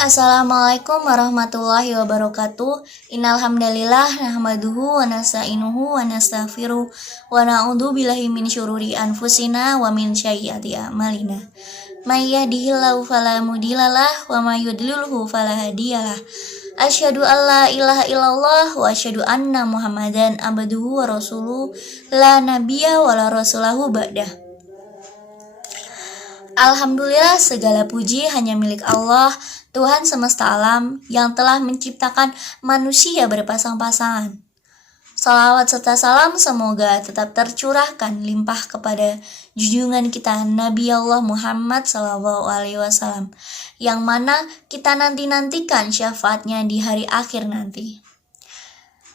Assalamualaikum warahmatullahi wabarakatuh. Innalhamdalillah nahmaduhu wa nasta'inuhu wa nastaghfiruh wa na'udzu billahi min syururi anfusina wa min sayyiati a'malina. May yahdihillahu fala mudhillalah wa may yudlilhu fala hadiyalah. Asyhadu an la ilaha illallah wa asyhadu anna Muhammadan abduhu wa rasuluh la nabiyya wa la rasulahu ba'dah. Alhamdulillah, segala puji hanya milik Allah, Tuhan semesta alam yang telah menciptakan manusia berpasang-pasangan. Salawat serta salam semoga tetap tercurahkan limpah kepada junjungan kita Nabi Allah Muhammad SAW, yang mana kita nantikan syafaatnya di hari akhir nanti.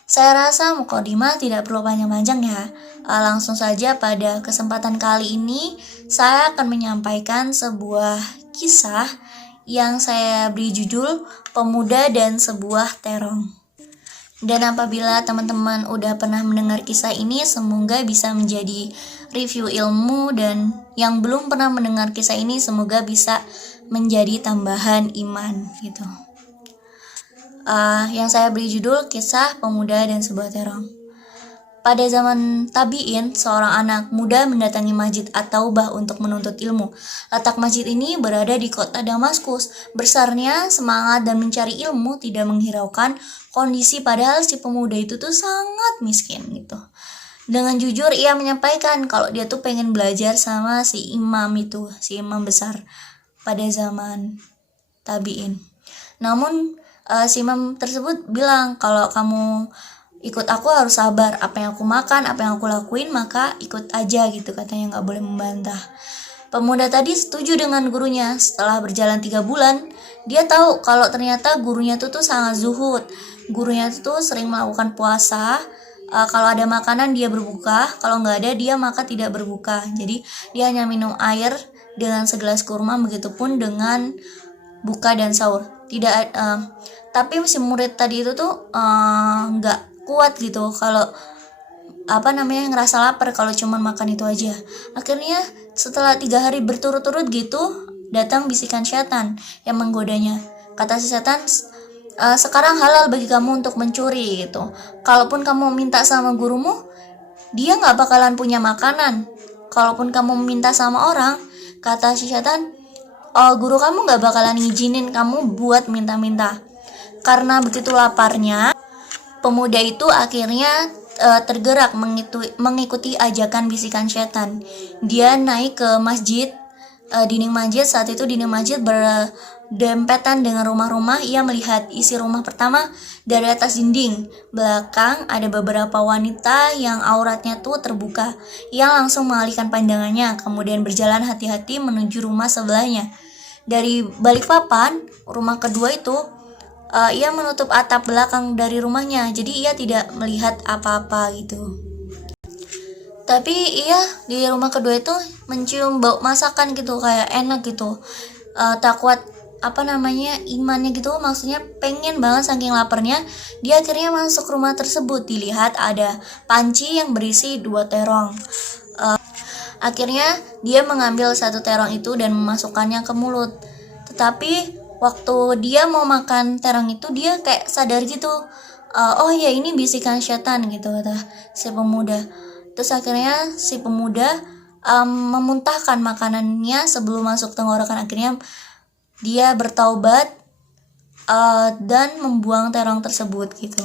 Saya rasa mukadimah tidak perlu panjang-panjang ya. Langsung saja pada kesempatan kali ini saya akan menyampaikan sebuah kisah yang saya beri judul Pemuda dan Sebuah Terong. Dan apabila teman-teman udah pernah mendengar kisah ini, semoga bisa menjadi review ilmu, dan yang belum pernah mendengar kisah ini semoga bisa menjadi tambahan iman gitu. Yang saya beri judul Kisah Pemuda dan Sebuah Terong. Pada zaman tabi'in, seorang anak muda mendatangi masjid At-Taubah untuk menuntut ilmu. Letak masjid ini berada di kota Damaskus. Besarnya semangat dan mencari ilmu tidak menghiraukan kondisi, padahal si pemuda itu tuh sangat miskin gitu. Dengan jujur ia menyampaikan kalau dia tuh pengen belajar sama si imam itu, si imam besar pada zaman tabi'in. Namun si imam tersebut bilang, kalau kamu ikut aku harus sabar, apa yang aku makan, apa yang aku lakuin, maka ikut aja gitu, katanya, gak boleh membantah. Pemuda tadi setuju dengan gurunya. Setelah berjalan 3 bulan, dia tahu kalau ternyata gurunya tuh sangat zuhud. Gurunya tuh sering melakukan puasa, kalau ada makanan dia berbuka, kalau gak ada dia maka tidak berbuka. Jadi dia hanya minum air dengan segelas kurma, begitupun dengan buka dan sahur. Tapi si murid tadi itu tuh nggak kuat gitu kalau ngerasa lapar kalau cuma makan itu aja. Akhirnya setelah 3 hari berturut-turut gitu, datang bisikan setan yang menggodanya. Kata si setan, sekarang halal bagi kamu untuk mencuri gitu. Kalaupun kamu minta sama gurumu, dia nggak bakalan punya makanan. Kalaupun kamu minta sama orang, kata si setan, guru kamu gak bakalan ngizinin kamu buat minta-minta. Karena begitu laparnya, pemuda itu akhirnya tergerak mengikuti ajakan bisikan setan. Dia naik ke masjid, dinding masjid. Saat itu dinding masjid berdempetan dengan rumah-rumah. Ia melihat isi rumah pertama dari atas dinding belakang ada beberapa wanita yang auratnya tuh terbuka. Ia langsung mengalihkan pandangannya, kemudian berjalan hati-hati menuju rumah sebelahnya. Dari balik papan rumah kedua itu, ia menutup atap belakang dari rumahnya, jadi ia tidak melihat apa-apa gitu. Tapi ia di rumah kedua itu mencium bau masakan gitu, kayak enak gitu. Tak kuat imannya gitu, maksudnya pengen banget saking laparnya. Dia akhirnya masuk rumah tersebut. Dilihat ada panci yang berisi 2 terong. Akhirnya dia mengambil 1 terong itu dan memasukkannya ke mulut. Tetapi waktu dia mau makan terong itu, dia kayak sadar gitu, oh ya ini bisikan setan gitu, kata si pemuda. Terus akhirnya si pemuda memuntahkan makanannya sebelum masuk tenggorokan. Akhirnya dia bertaubat dan membuang terong tersebut gitu.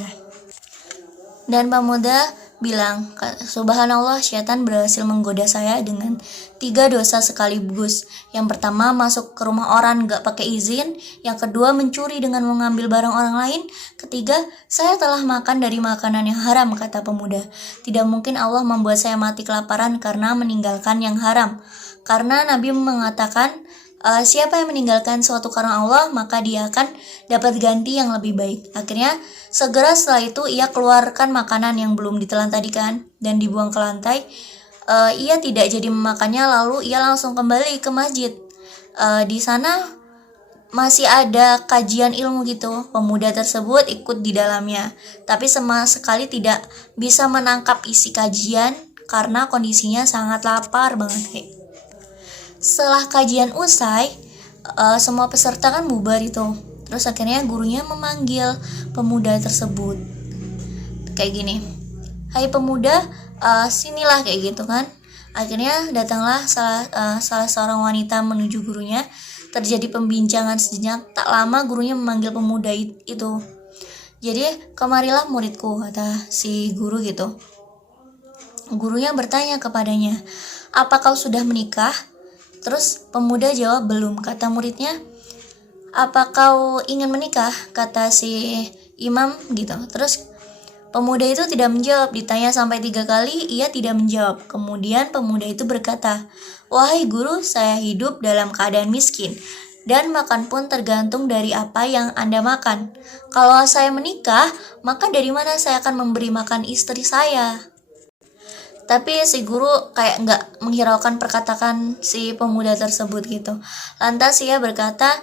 Dan pemuda bilang, subhanallah, setan berhasil menggoda saya dengan 3 dosa sekaligus. Yang pertama, masuk ke rumah orang gak pakai izin. Yang kedua, mencuri dengan mengambil barang orang lain. Ketiga, saya telah makan dari makanan yang haram, kata pemuda. Tidak mungkin Allah membuat saya mati kelaparan karena meninggalkan yang haram. Karena Nabi mengatakan, siapa yang meninggalkan suatu karena Allah, maka dia akan dapat ganti yang lebih baik. Akhirnya segera setelah itu ia keluarkan makanan yang belum ditelan tadi kan, dan dibuang ke lantai. Ia tidak jadi memakannya, lalu ia langsung kembali ke masjid. Di sana masih ada kajian ilmu gitu. Pemuda tersebut ikut di dalamnya, tapi sama sekali tidak bisa menangkap isi kajian karena kondisinya sangat lapar banget. Setelah kajian usai, semua peserta kan bubar itu. Terus akhirnya gurunya memanggil pemuda tersebut kayak gini, "Hai pemuda, sinilah," kayak gitu kan. Akhirnya datanglah salah seorang wanita menuju gurunya. Terjadi pembincangan sejenak. Tak lama gurunya memanggil pemuda itu. "Jadi, kemarilah muridku," kata si guru gitu. Gurunya bertanya kepadanya, "Apa kau sudah menikah?" Terus pemuda jawab, "Belum." Kata muridnya, "Apa kau ingin menikah?" Kata si imam gitu. Terus pemuda itu tidak menjawab. Ditanya sampai 3 kali, ia tidak menjawab. Kemudian pemuda itu berkata, "Wahai guru, saya hidup dalam keadaan miskin, dan makan pun tergantung dari apa yang Anda makan. Kalau saya menikah, maka dari mana saya akan memberi makan istri saya?" Tapi si guru kayak nggak menghiraukan perkataan si pemuda tersebut gitu. Lantas ia berkata,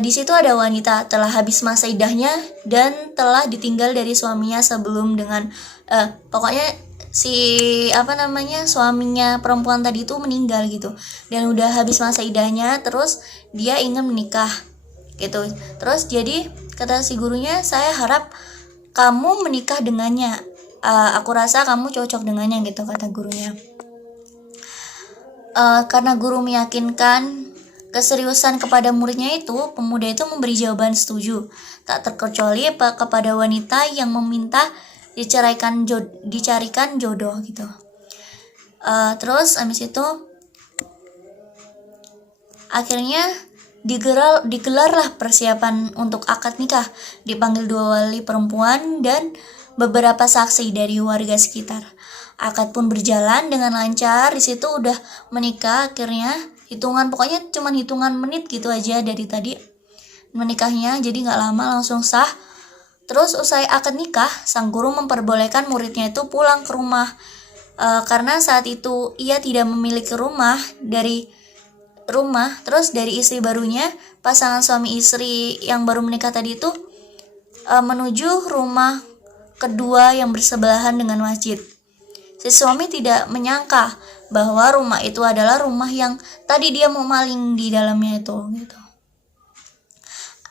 di situ ada wanita telah habis masa idahnya dan telah ditinggal dari suaminya sebelum dengan pokoknya suaminya perempuan tadi itu meninggal gitu, dan udah habis masa idahnya, terus dia ingin menikah gitu. Terus jadi kata si gurunya, "Saya harap kamu menikah dengannya. Aku rasa kamu cocok dengannya," gitu kata gurunya. Karena guru meyakinkan keseriusan kepada muridnya itu, pemuda itu memberi jawaban setuju, tak terkecuali kepada wanita yang meminta dicarikan jodoh gitu. Terus habis itu akhirnya digelarlah persiapan untuk akad nikah. Dipanggil 2 wali perempuan dan beberapa saksi dari warga sekitar. Akad pun berjalan dengan lancar. Di situ udah menikah akhirnya. Pokoknya cuman hitungan menit gitu aja dari tadi menikahnya, jadi nggak lama langsung sah. Terus usai akad nikah, sang guru memperbolehkan muridnya itu pulang ke rumah. Karena saat itu ia tidak memiliki rumah. Terus dari istri barunya, pasangan suami istri yang baru menikah tadi itu menuju rumah kedua yang bersebelahan dengan masjid. Si suami tidak menyangka bahwa rumah itu adalah rumah yang tadi dia mau maling di dalamnya itu gitu.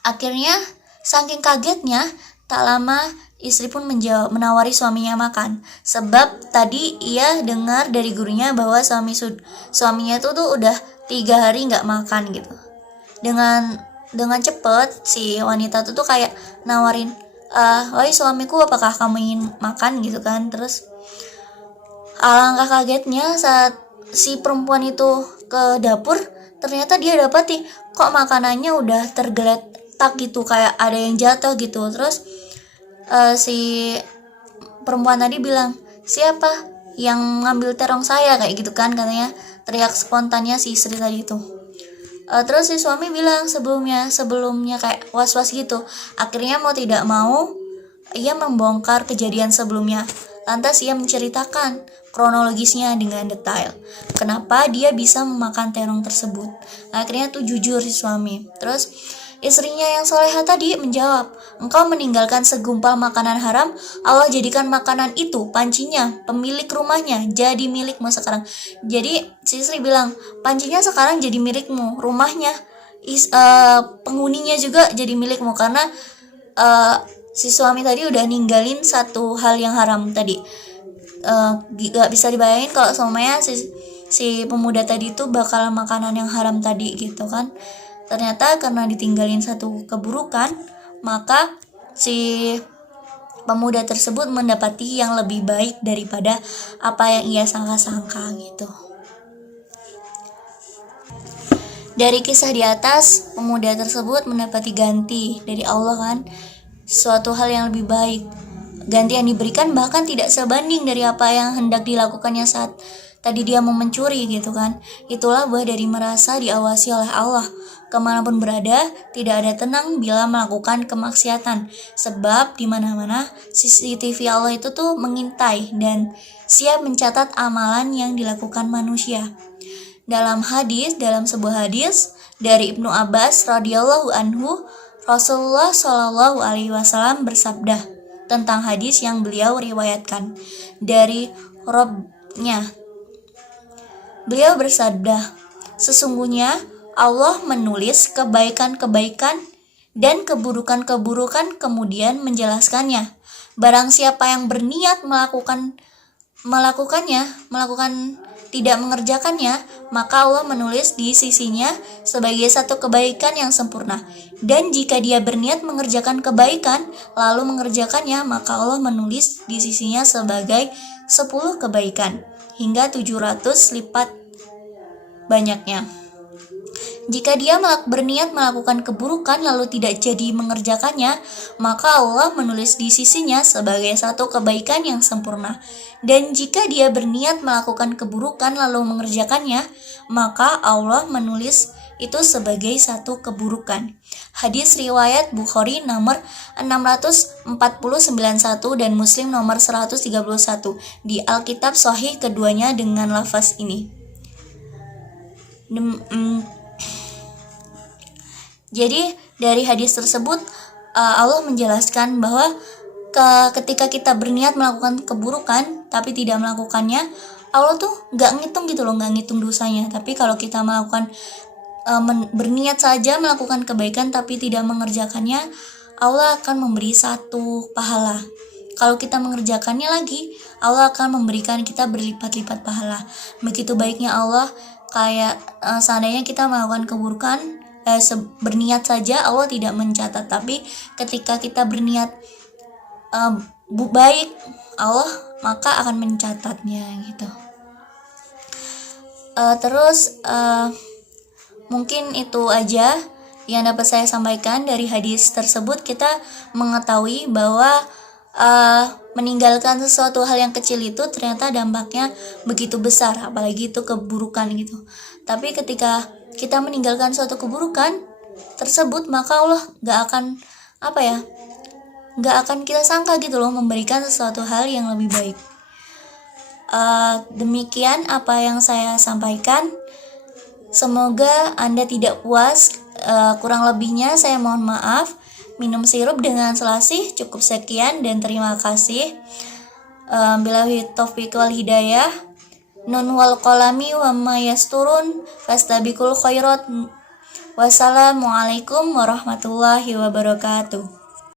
Akhirnya saking kagetnya, tak lama istri pun menawari suaminya makan, sebab tadi ia dengar dari gurunya bahwa suaminya itu tuh udah 3 hari nggak makan gitu. Dengan cepet si wanita tuh kayak nawarin, "Wahai suamiku, apakah kamu ingin makan?" gitu kan. Terus alangkah kagetnya saat si perempuan itu ke dapur, ternyata dia dapati kok makanannya udah tergeletak gitu, kayak ada yang jatuh gitu. Terus si perempuan tadi bilang, "Siapa yang ngambil terong saya?" kayak gitu kan, katanya teriak spontannya si istri tadi itu. Terus si suami bilang sebelumnya kayak was-was gitu. Akhirnya mau tidak mau ia membongkar kejadian sebelumnya. Lantas ia menceritakan kronologisnya dengan detail, kenapa dia bisa memakan terong tersebut. Akhirnya tuh jujur si suami. Terus istrinya yang soleha tadi menjawab, "Engkau meninggalkan segumpal makanan haram, Allah jadikan makanan itu, pancinya, pemilik rumahnya, jadi milikmu sekarang." Jadi si istri bilang, pancinya sekarang jadi milikmu, rumahnya, penghuninya juga jadi milikmu, karena si suami tadi udah ninggalin satu hal yang haram tadi. Gak bisa dibayangin kalau semuanya si pemuda tadi itu bakal makanan yang haram tadi gitu kan. Ternyata karena ditinggalin satu keburukan, maka si pemuda tersebut mendapati yang lebih baik daripada apa yang ia sangka-sangka gitu. Dari kisah di atas, pemuda tersebut mendapati ganti dari Allah kan, suatu hal yang lebih baik. Ganti yang diberikan bahkan tidak sebanding dari apa yang hendak dilakukannya saat tadi dia mau mencuri gitu kan. Itulah buah dari merasa diawasi oleh Allah. Kemanapun berada, tidak ada tenang bila melakukan kemaksiatan. Sebab di mana-mana CCTV Allah itu tuh mengintai dan siap mencatat amalan yang dilakukan manusia. Dalam sebuah hadis dari Ibnu Abbas radhiyallahu anhu, Rasulullah Shallallahu alaihi wasallam bersabda tentang hadis yang beliau riwayatkan dari Rabb-nya. Beliau bersabda, "Sesungguhnya Allah menulis kebaikan-kebaikan dan keburukan-keburukan kemudian menjelaskannya. Barang siapa yang berniat tidak mengerjakannya, maka Allah menulis di sisinya sebagai satu kebaikan yang sempurna. Dan jika dia berniat mengerjakan kebaikan lalu mengerjakannya, maka Allah menulis di sisinya sebagai 10 kebaikan hingga 700 lipat banyaknya. Jika dia berniat melakukan keburukan lalu tidak jadi mengerjakannya, maka Allah menulis di sisinya sebagai satu kebaikan yang sempurna. Dan jika dia berniat melakukan keburukan lalu mengerjakannya, maka Allah menulis itu sebagai satu keburukan. Hadis riwayat Bukhari nomor 64091 dan Muslim nomor 131 di Alkitab Sahih keduanya dengan lafaz ini. Jadi dari hadis tersebut Allah menjelaskan bahwa ketika kita berniat melakukan keburukan tapi tidak melakukannya, Allah tuh nggak ngitung gitu loh, nggak ngitung dosanya. Tapi kalau kita melakukan berniat saja melakukan kebaikan tapi tidak mengerjakannya, Allah akan memberi satu pahala. Kalau kita mengerjakannya lagi, Allah akan memberikan kita berlipat-lipat pahala. Begitu baiknya Allah, kayak seandainya kita melakukan keburukan, berniat saja Allah tidak mencatat, tapi ketika kita berniat baik, Allah maka akan mencatatnya gitu. Terus mungkin itu aja yang dapat saya sampaikan dari hadis tersebut. Kita mengetahui bahwa meninggalkan sesuatu hal yang kecil itu ternyata dampaknya begitu besar, apalagi itu keburukan gitu. Tapi ketika kita meninggalkan suatu keburukan tersebut, maka Allah gak akan kita sangka gitu loh memberikan sesuatu hal yang lebih baik. Demikian apa yang saya sampaikan. Semoga Anda tidak puas. Kurang lebihnya saya mohon maaf. Minum sirup dengan selasih. Cukup sekian dan terima kasih. Billahi taufiq wal hidayah. Nun wal qalami wa ma yasturun fastabiqul khairat. Wassalamualaikum warahmatullahi wabarakatuh.